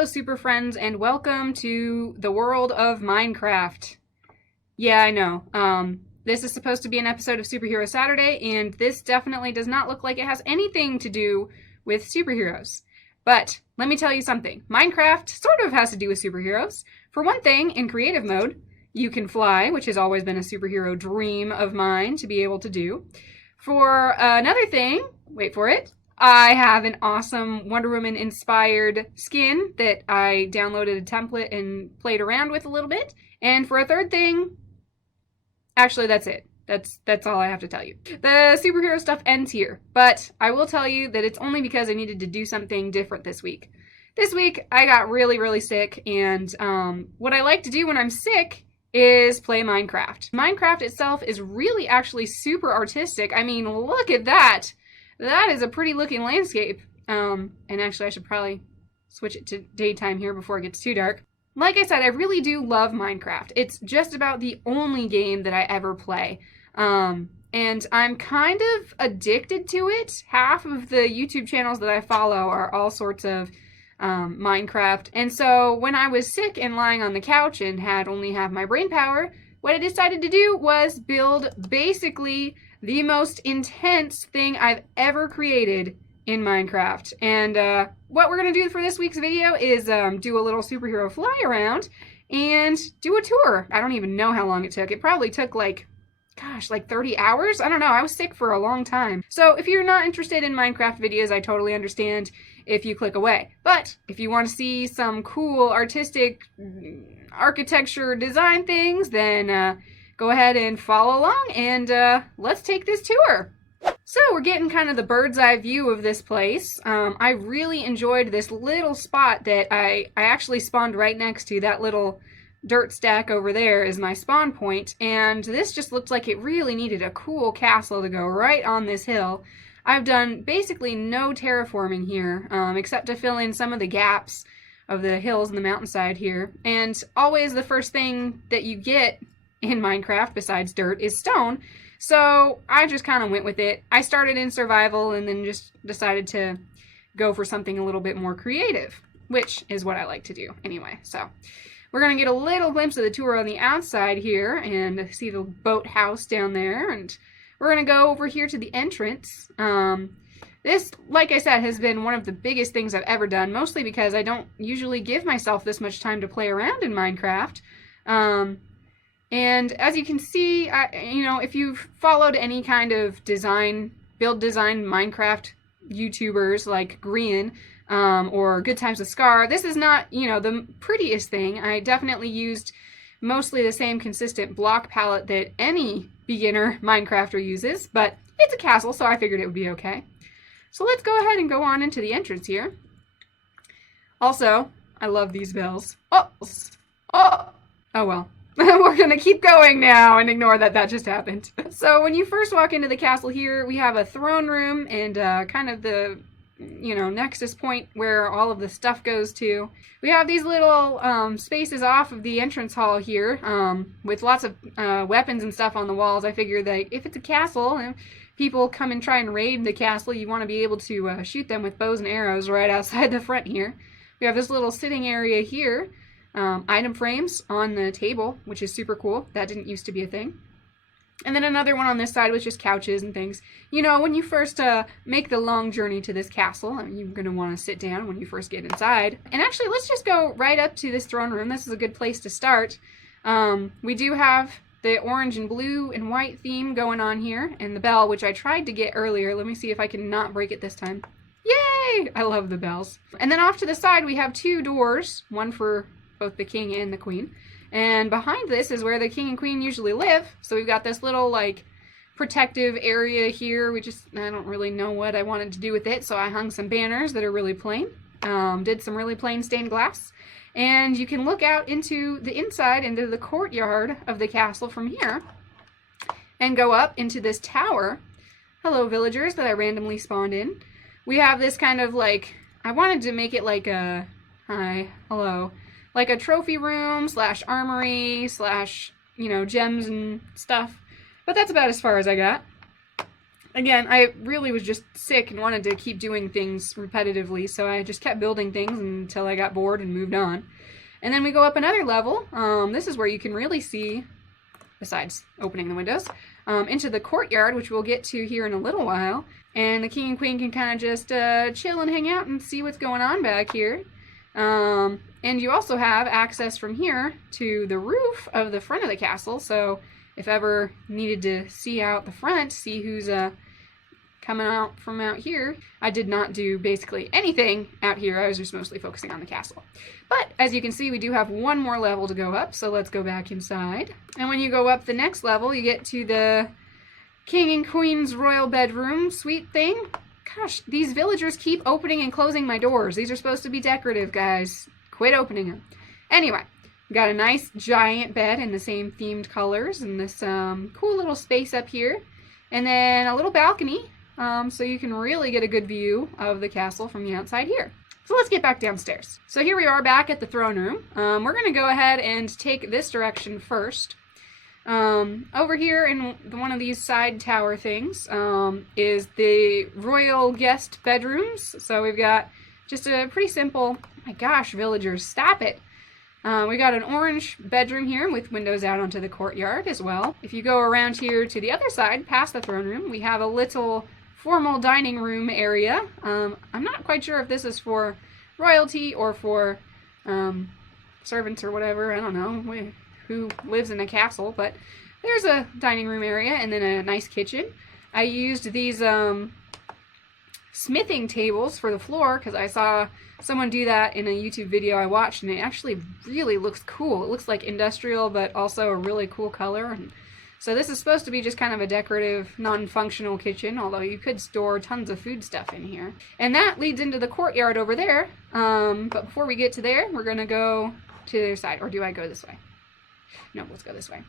Hello, super friends, and welcome to the world of Minecraft. Yeah, I know. This is supposed to be an episode of Superhero Saturday, and this definitely does not look like it has anything to do with superheroes. But let me tell you something. Minecraft sort of has to do with superheroes. For one thing, in creative mode, you can fly, which has always been a superhero dream of mine to be able to do. For another thing, wait for it, I have an awesome Wonder Woman inspired skin that I downloaded a template and played around with a little bit. And for a third thing, actually that's it. That's all I have to tell you. The superhero stuff ends here, but I will tell you that it's only because I needed to do something different this week. This week I got really sick, and what I like to do when I'm sick is play Minecraft. Minecraft itself is really actually super artistic. I mean, look at that. That is a pretty looking landscape. And actually I should probably switch it to daytime here before it gets too dark. Like I said, I really do love Minecraft. It's just about the only game that I ever play. And I'm kind of addicted to it. Half of the YouTube channels that I follow are all sorts of Minecraft. And so when I was sick and lying on the couch and had only half my brain power, what I decided to do was build basically the most intense thing I've ever created in Minecraft. And what we're going to do for this week's video is do a little superhero fly around and do a tour. I don't even know how long it took. It probably took like 30 hours? I don't know. I was sick for a long time. So if you're not interested in Minecraft videos, I totally understand if you click away. But if you want to see some cool artistic architecture design things, then go ahead and follow along and let's take this tour. So we're getting kind of the bird's eye view of this place. I really enjoyed this little spot that I actually spawned right next to. That little dirt stack over there is my spawn point, and this just looked like it really needed a cool castle to go right on this hill. I've done basically no terraforming here, except to fill in some of the gaps of the hills and the mountainside here. And always the first thing that you get in Minecraft besides dirt is stone. So I just kind of went with it. I started in survival and then just decided to go for something a little bit more creative, which is what I like to do anyway. So we're going to get a little glimpse of the tour on the outside here and see the boathouse down there. And we're going to go over here to the entrance. This, like I said, has been one of the biggest things I've ever done, mostly because I don't usually give myself this much time to play around in Minecraft. And as you can see, if you've followed any kind of build design Minecraft YouTubers like Grian, or Good Times with Scar, this is not, the prettiest thing. I definitely used mostly the same consistent block palette that any beginner Minecrafter uses, but it's a castle, so I figured it would be okay. So let's go ahead and go on into the entrance here. Also, I love these bells. Oh well. We're going to keep going now and ignore that just happened. So when you first walk into the castle here, we have a throne room and kind of the, nexus point where all of the stuff goes to. We have these little spaces off of the entrance hall here with lots of weapons and stuff on the walls. I figured that if it's a castle and people come and try and raid the castle, you want to be able to shoot them with bows and arrows right outside the front here. We have this little sitting area here. Item frames on the table, which is super cool. That didn't used to be a thing. And then another one on this side with just couches and things. When you first make the long journey to this castle, you're going to want to sit down when you first get inside. And actually, let's just go right up to this throne room. This is a good place to start. We do have the orange and blue and white theme going on here, and the bell, which I tried to get earlier. Let me see if I can not break it this time. Yay! I love the bells. And then off to the side, we have two doors, one for both the king and the queen. And behind this is where the king and queen usually live. So we've got this little protective area here. I don't really know what I wanted to do with it. So I hung some banners that are really plain. Did some really plain stained glass. And you can look out into the inside, into the courtyard of the castle from here. And go up into this tower. Hello, villagers that I randomly spawned in. We have this kind of I wanted to make it like a, hi, hello, like a trophy room / armory / gems and stuff. But that's about as far as I got. Again, I really was just sick and wanted to keep doing things repetitively, so I just kept building things until I got bored and moved on. And then we go up another level. This is where you can really see, besides opening the windows, into the courtyard, which we'll get to here in a little while. And the king and queen can kind of just chill and hang out and see what's going on back here. And you also have access from here to the roof of the front of the castle, so if ever needed to see out the front, see who's coming out from out here. I did not do basically anything out here. I was just mostly focusing on the castle. But as you can see, we do have one more level to go up, so let's go back inside. And when you go up the next level, you get to the king and queen's royal bedroom suite thing. Gosh, these villagers keep opening and closing my doors. These are supposed to be decorative, guys. Quit opening them. Anyway, we got a nice giant bed in the same themed colors and this cool little space up here. And then a little balcony, so you can really get a good view of the castle from the outside here. So let's get back downstairs. So here we are back at the throne room. We're going to go ahead and take this direction first. Over here in one of these side tower things is the royal guest bedrooms. So we've got just a pretty simple, oh my gosh, villagers, stop it. We got an orange bedroom here with windows out onto the courtyard as well. If you go around here to the other side, past the throne room, we have a little formal dining room area. I'm not quite sure if this is for royalty or for servants or whatever. I don't know who lives in a castle, but there's a dining room area and then a nice kitchen. I used these smithing tables for the floor because I saw someone do that in a YouTube video I watched, and it actually really looks cool. It looks like industrial, but also a really cool color. And so this is supposed to be just kind of a decorative, non-functional kitchen, although you could store tons of food stuff in here. And that leads into the courtyard over there. But before we get to there, we're going to go to the other side. Or do I go this way? No, let's go this way.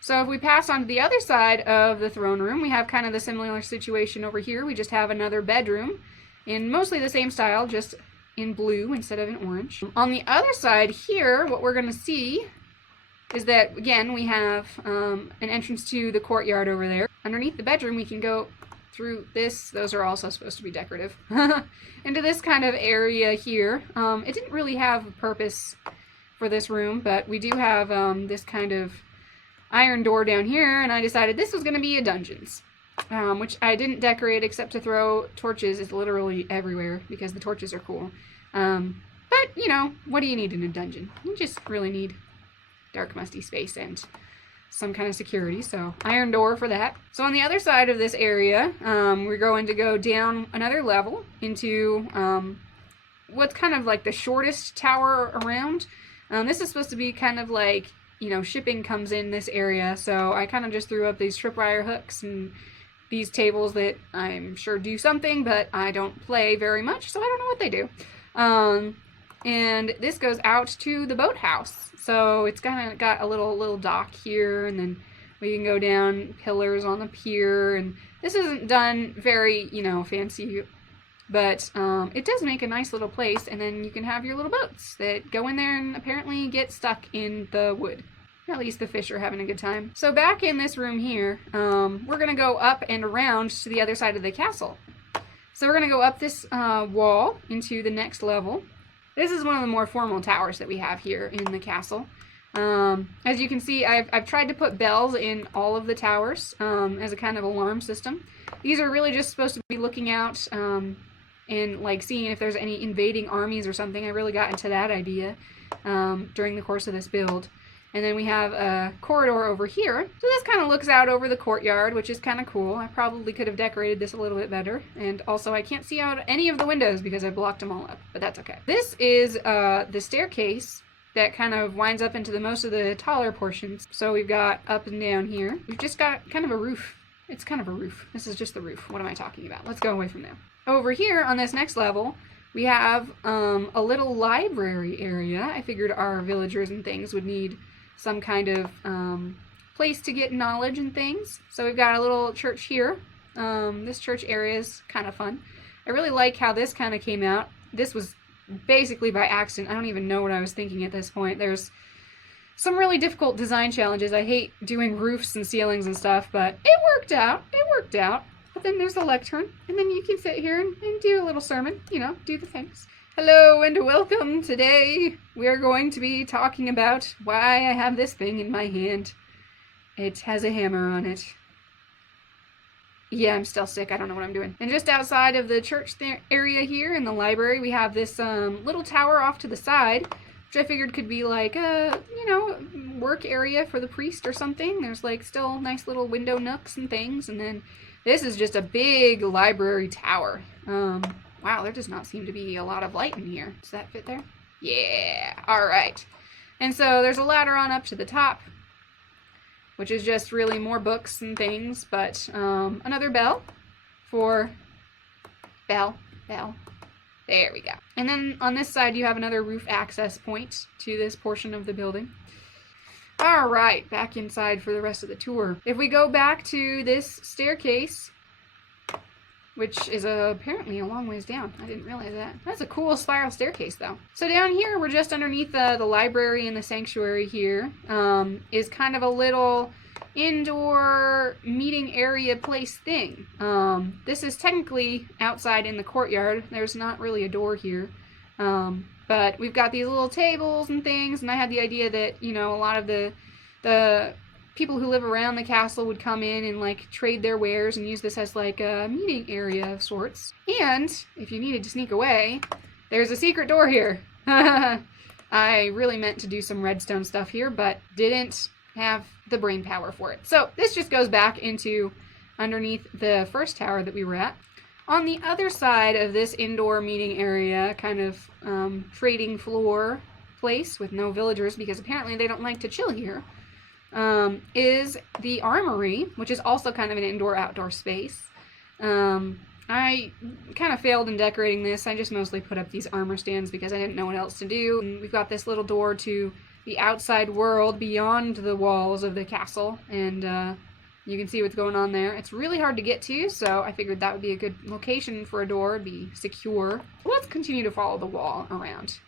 So if we pass on to the other side of the throne room, we have kind of the similar situation over here. We just have another bedroom in mostly the same style, just in blue instead of in orange. On the other side here, what we're going to see is that, again, we have an entrance to the courtyard over there. Underneath the bedroom, we can go through this. Those are also supposed to be decorative. Into this kind of area here. It didn't really have a purpose for this room, but we do have this kind of iron door down here, and I decided this was going to be a dungeons. Which I didn't decorate except to throw torches. It's literally everywhere because the torches are cool. But, you know, what do you need in a dungeon? You just really need dark, musty space and some kind of security, so iron door for that. So on the other side of this area, we're going to go down another level into what's kind of like the shortest tower around. This is supposed to be kind of like, you know, shipping comes in this area, so I kind of just threw up these tripwire hooks and these tables that I'm sure do something, but I don't play very much, so I don't know what they do. And this goes out to the boathouse. So it's kind of got a little dock here, and then we can go down pillars on the pier, and this isn't done very, you know, fancy, but it does make a nice little place, and then you can have your little boats that go in there and apparently get stuck in the wood. At least the fish are having a good time. So back in this room here, we're going to go up and around to the other side of the castle. So we're going to go up this wall into the next level. This is one of the more formal towers that we have here in the castle. As you can see, I've tried to put bells in all of the towers as a kind of alarm system. These are really just supposed to be looking out and like seeing if there's any invading armies or something. I really got into that idea during the course of this build. And then we have a corridor over here. So this kind of looks out over the courtyard, which is kind of cool. I probably could have decorated this a little bit better. And also I can't see out any of the windows because I blocked them all up, but that's okay. This is the staircase that kind of winds up into most of the taller portions. So we've got up and down here. We've just got kind of a roof. It's kind of a roof. This is just the roof. What am I talking about? Let's go away from there. Over here on this next level, we have a little library area. I figured our villagers and things would need some kind of place to get knowledge and things. So we've got a little church here. This church area is kind of fun. I really like how this kind of came out. This was basically by accident. I don't even know what I was thinking at this point. There's some really difficult design challenges. I hate doing roofs and ceilings and stuff, but it worked out. It worked out. then there's the lectern, and then you can sit here and do a little sermon, you know, do the things. Hello and welcome. Today we are going to be talking about why I have this thing in my hand. It has a hammer on it. Yeah, I'm still sick. I don't know what I'm doing. And just outside of the church area here in the library, we have this little tower off to the side, which I figured could be like a, you know, work area for the priest or something. There's like still nice little window nooks and things. And then this is just a big library tower. Wow, there does not seem to be a lot of light in here. Does that fit there? Yeah, all right. And so there's a ladder on up to the top, which is just really more books and things, but another bell for bell. There we go. And then on this side, you have another roof access point to this portion of the building. All right, back inside for the rest of the tour. If we go back to this staircase, which is apparently a long ways down. I didn't realize that. That's a cool spiral staircase, though. So down here, we're just underneath the library and the sanctuary here, is kind of a little indoor meeting area place thing. This is technically outside in the courtyard. There's not really a door here. But we've got these little tables and things, and I had the idea that, you know, a lot of the people who live around the castle would come in and like trade their wares and use this as like a meeting area of sorts. And if you needed to sneak away, there's a secret door here. I really meant to do some redstone stuff here, but didn't have the brain power for it. So this just goes back into underneath the first tower that we were at. On the other side of this indoor meeting area, kind of trading floor place with no villagers because apparently they don't like to chill here, is the armory, which is also kind of an indoor-outdoor space. I kind of failed in decorating this. I just mostly put up these armor stands because I didn't know what else to do. And we've got this little door to the outside world beyond the walls of the castle, and you can see what's going on there. It's really hard to get to, so I figured that would be a good location for a door, be secure. Let's continue to follow the wall around.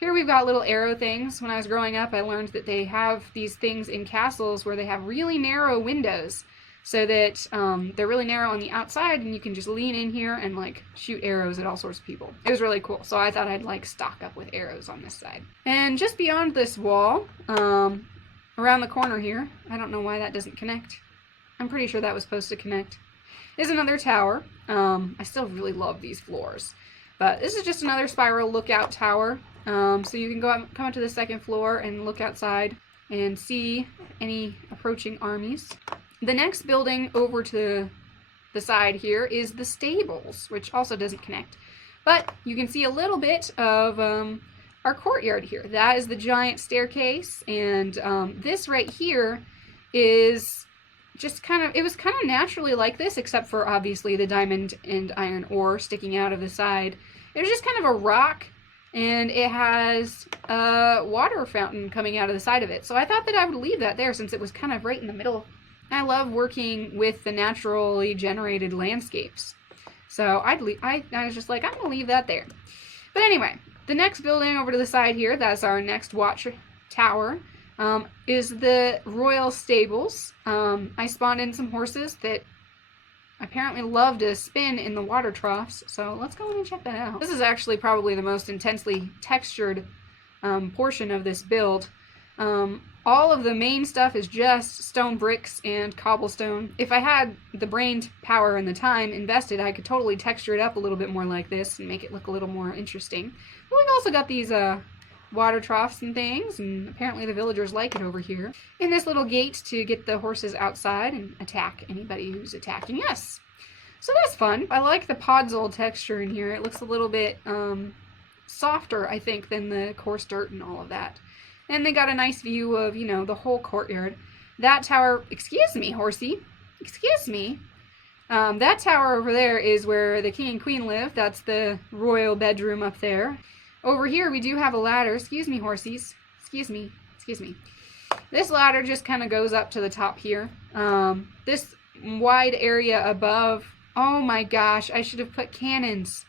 Here we've got little arrow things. When I was growing up, I learned that they have these things in castles where they have really narrow windows so that they're really narrow on the outside and you can just lean in here and like shoot arrows at all sorts of people. It was really cool. So I thought I'd like stock up with arrows on this side. And just beyond this wall, around the corner here, I don't know why that doesn't connect. I'm pretty sure that was supposed to connect, is another tower. I still really love these floors. But this is just another spiral lookout tower. So you can come up to the second floor and look outside and see any approaching armies. The next building over to the side here is the stables, which also doesn't connect. But you can see a little bit of our courtyard here. That is the giant staircase, and this right here is just it was kind of naturally like this, except for obviously the diamond and iron ore sticking out of the side. It was just kind of a rock, and it has a water fountain coming out of the side of it. So I thought that I would leave that there since it was kind of right in the middle. I love working with the naturally generated landscapes. So I was just like, I'm going to leave that there. But anyway, the next building over to the side here, that's our next watch tower, is the royal stables. I spawned in some horses that apparently love to spin in the water troughs, so let's go in and check that out. This is actually probably the most intensely textured portion of this build. All of the main stuff is just stone bricks and cobblestone. If I had the brain power and the time invested, I could totally texture it up a little bit more like this and make it look a little more interesting. But we've also got these water troughs and things, and apparently the villagers like it over here. And this little gate to get the horses outside and attack anybody who's attacking us. So that's fun. I like the podzol texture in here. It looks a little bit softer, I think, than the coarse dirt and all of that. And they got a nice view of, you know, the whole courtyard. That tower, excuse me, horsey, excuse me. That tower over there is where the king and queen live. That's the royal bedroom up there. Over here, we do have a ladder. Excuse me, horsies. Excuse me. Excuse me. This ladder just kind of goes up to the top here. This wide area above. Oh my gosh, I should have put cannons.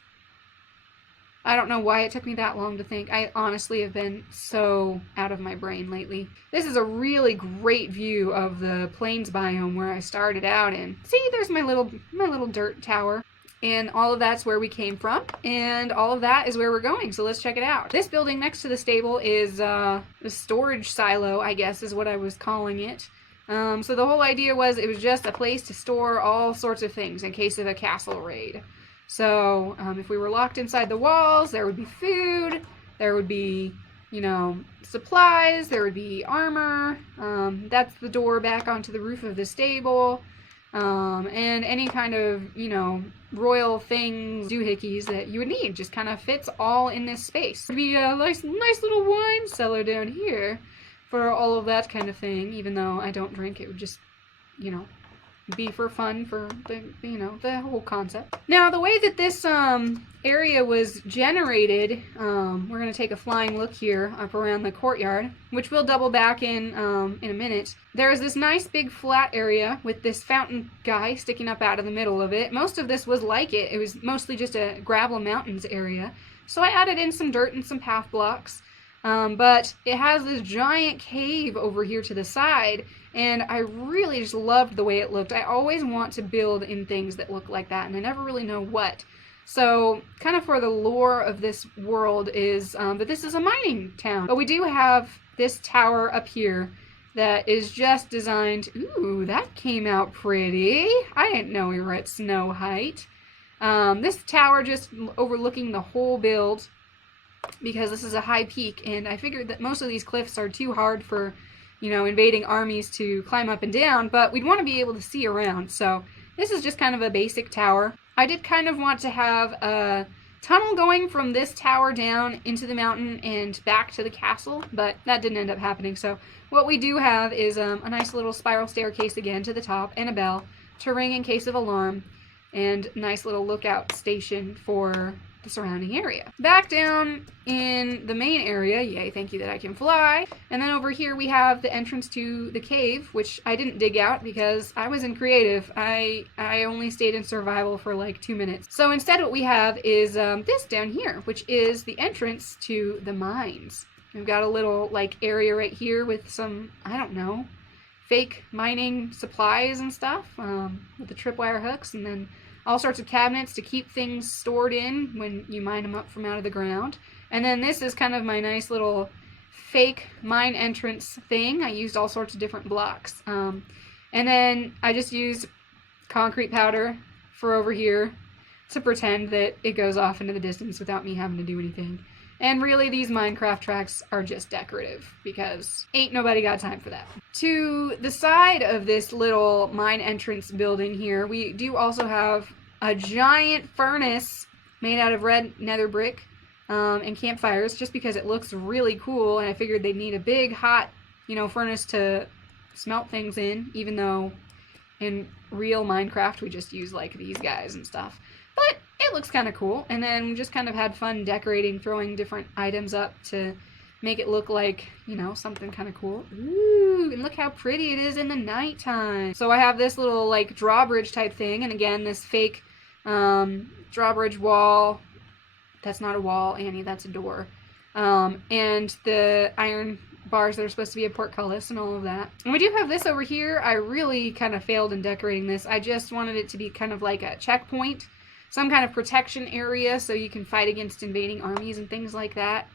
I don't know why it took me that long to think. I honestly have been so out of my brain lately. This is a really great view of the plains biome where I started out in. See, there's my little dirt tower. And all of that's where we came from, and all of that is where we're going, so let's check it out. This building next to the stable is the storage silo, I guess is what I was calling it. So the whole idea was it was just a place to store all sorts of things in case of a castle raid. So if we were locked inside the walls, there would be food, there would be, you know, supplies, there would be armor. That's the door back onto the roof of the stable. And any kind of, you know, royal things, doohickeys that you would need. Just kind of fits all in this space. There'd be a nice little wine cellar down here for all of that kind of thing. Even though I don't drink, it would just, you know, be for fun for the, you know, the whole concept. Now, the way that this area was generated, we're going to take a flying look here up around the courtyard, which we'll double back in a minute. There's this nice big flat area with this fountain guy sticking up out of the middle of it. Most of this was like it. It was mostly just a gravel mountains area. So I added in some dirt and some path blocks. But it has this giant cave over here to the side, and I really just loved the way it looked. I always want to build in things that look like that, and I never really know what. So, kind of for the lore of this world is that this is a mining town. But we do have this tower up here that is just designed... Ooh, that came out pretty. I didn't know we were at snow height. This tower just overlooking the whole build, because this is a high peak, and I figured that most of these cliffs are too hard for, you know, invading armies to climb up and down, but we'd want to be able to see around, so this is just kind of a basic tower. I did kind of want to have a tunnel going from this tower down into the mountain and back to the castle, but that didn't end up happening, so what we do have is a nice little spiral staircase again to the top, and a bell to ring in case of alarm, and nice little lookout station for the surrounding area. Back down in the main area, yay, thank you that I can fly, and then over here we have the entrance to the cave, which I didn't dig out because I was in creative. I only stayed in survival for like 2 minutes. So instead what we have is this down here, which is the entrance to the mines. We've got a little like area right here with some, I don't know, fake mining supplies and stuff with the tripwire hooks, and then all sorts of cabinets to keep things stored in when you mine them up from out of the ground. And then this is kind of my nice little fake mine entrance thing. I used all sorts of different blocks. And then I just used concrete powder for over here to pretend that it goes off into the distance without me having to do anything. And really, these Minecraft tracks are just decorative, because ain't nobody got time for that. To the side of this little mine entrance building here, we do also have a giant furnace made out of red nether brick and campfires, just because it looks really cool, and I figured they'd need a big, hot, you know, furnace to smelt things in, even though in real Minecraft we just use, like, these guys and stuff. But it looks kind of cool, and then we just kind of had fun decorating, throwing different items up to make it look like, you know, something kind of cool. Ooh, and look how pretty it is in the nighttime. So I have this little, like, drawbridge type thing, and again, this fake drawbridge wall. That's not a wall, Annie, that's a door. And the iron bars that are supposed to be a portcullis and all of that. And we do have this over here. I really kind of failed in decorating this. I just wanted it to be kind of like a checkpoint, some kind of protection area so you can fight against invading armies and things like that.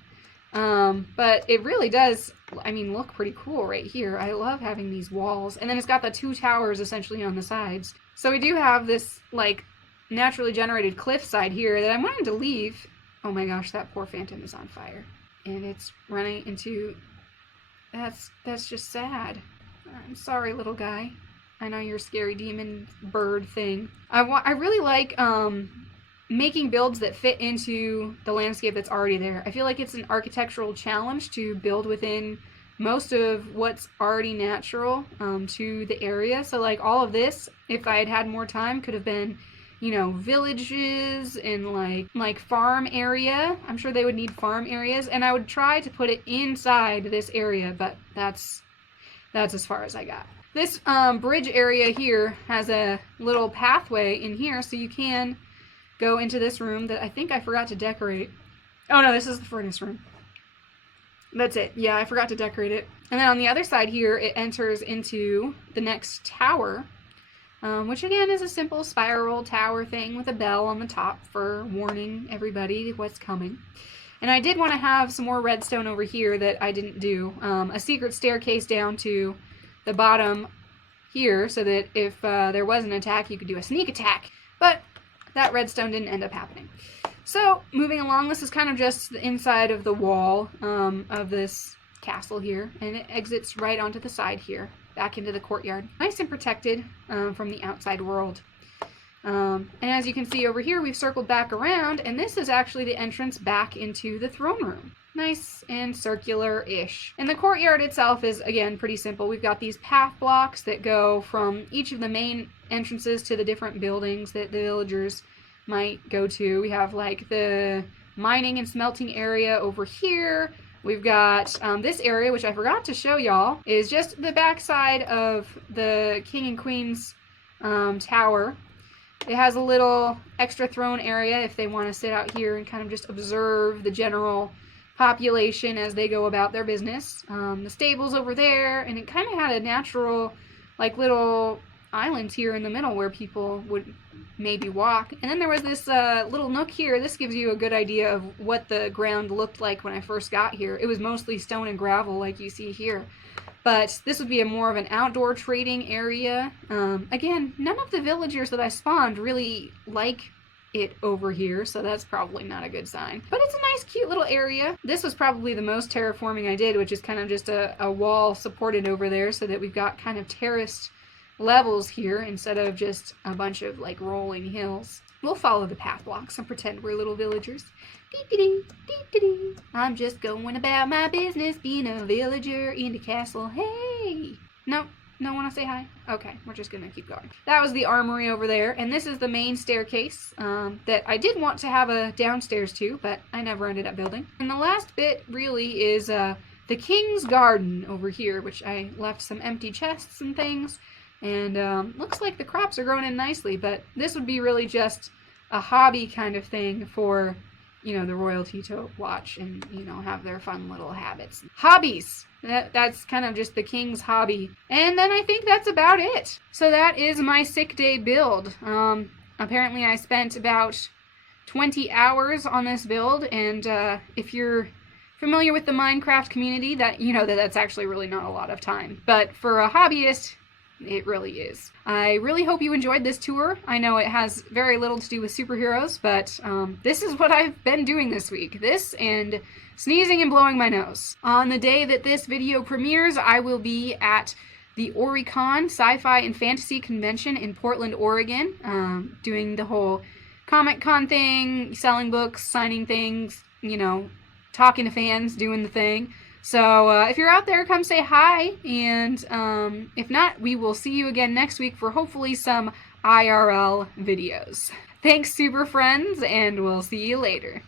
But it really does, I mean, look pretty cool right here. I love having these walls. And then it's got the 2 towers essentially on the sides. So we do have this, like, naturally generated cliffside here that I'm wanting to leave. Oh my gosh, that poor phantom is on fire. And it's running into... That's just sad. I'm sorry, little guy. I know you're a scary demon bird thing. I really like making builds that fit into the landscape that's already there. I feel like it's an architectural challenge to build within most of what's already natural to the area. So like all of this, if I had had more time, could have been, you know, villages and like farm area. I'm sure they would need farm areas, and I would try to put it inside this area, but that's as far as I got. This bridge area here has a little pathway in here, so you can go into this room that I think I forgot to decorate. Oh no, this is the furnace room. That's it. Yeah, I forgot to decorate it. And then on the other side here, it enters into the next tower, which again is a simple spiral tower thing with a bell on the top for warning everybody what's coming. And I did want to have some more redstone over here that I didn't do. A secret staircase down to the bottom here so that if there was an attack, you could do a sneak attack. But that redstone didn't end up happening. So, moving along, this is kind of just the inside of the wall of this castle here, and it exits right onto the side here, back into the courtyard. Nice and protected from the outside world. And as you can see over here, we've circled back around, and this is actually the entrance back into the throne room. Nice and circular-ish. And the courtyard itself is, again, pretty simple. We've got these path blocks that go from each of the main entrances to the different buildings that the villagers might go to. We have like the mining and smelting area over here. We've got this area, which I forgot to show y'all, is just the backside of the King and Queen's tower. It has a little extra throne area if they want to sit out here and kind of just observe the general population as they go about their business. The stable's over there, and it kind of had a natural, like, little island here in the middle where people would maybe walk. And then there was this little nook here. This gives you a good idea of what the ground looked like when I first got here. It was mostly stone and gravel like you see here. But this would be more of an outdoor trading area. Again, none of the villagers that I spawned really like it over here, so that's probably not a good sign. But it's a nice, cute little area. This was probably the most terraforming I did, which is kind of just a wall supported over there so that we've got kind of terraced levels here instead of just a bunch of like rolling hills. We'll follow the path blocks and pretend we're little villagers. Dee-dee-dee, dee-dee-dee. I'm just going about my business, being a villager in the castle. Hey! No one to say hi? Okay, we're just gonna keep going. That was the armory over there, and this is the main staircase that I did want to have a downstairs too, but I never ended up building. And the last bit really is the King's Garden over here, which I left some empty chests and things. And looks like the crops are growing in nicely, but this would be really just a hobby kind of thing for, you know, the royalty to watch and, you know, have their fun little habits. Hobbies! That's kind of just the king's hobby. And then I think that's about it. So that is my sick day build. Apparently I spent about 20 hours on this build, and if you're familiar with the Minecraft community, that you know that's actually really not a lot of time. But for a hobbyist, it really is. I really hope you enjoyed this tour. I know it has very little to do with superheroes, but this is what I've been doing this week. This and sneezing and blowing my nose. On the day that this video premieres, I will be at the Oricon Sci-Fi and Fantasy Convention in Portland, Oregon, doing the whole Comic Con thing, selling books, signing things, you know, talking to fans, doing the thing. So if you're out there, come say hi, and if not, we will see you again next week for hopefully some IRL videos. Thanks, super friends, and we'll see you later.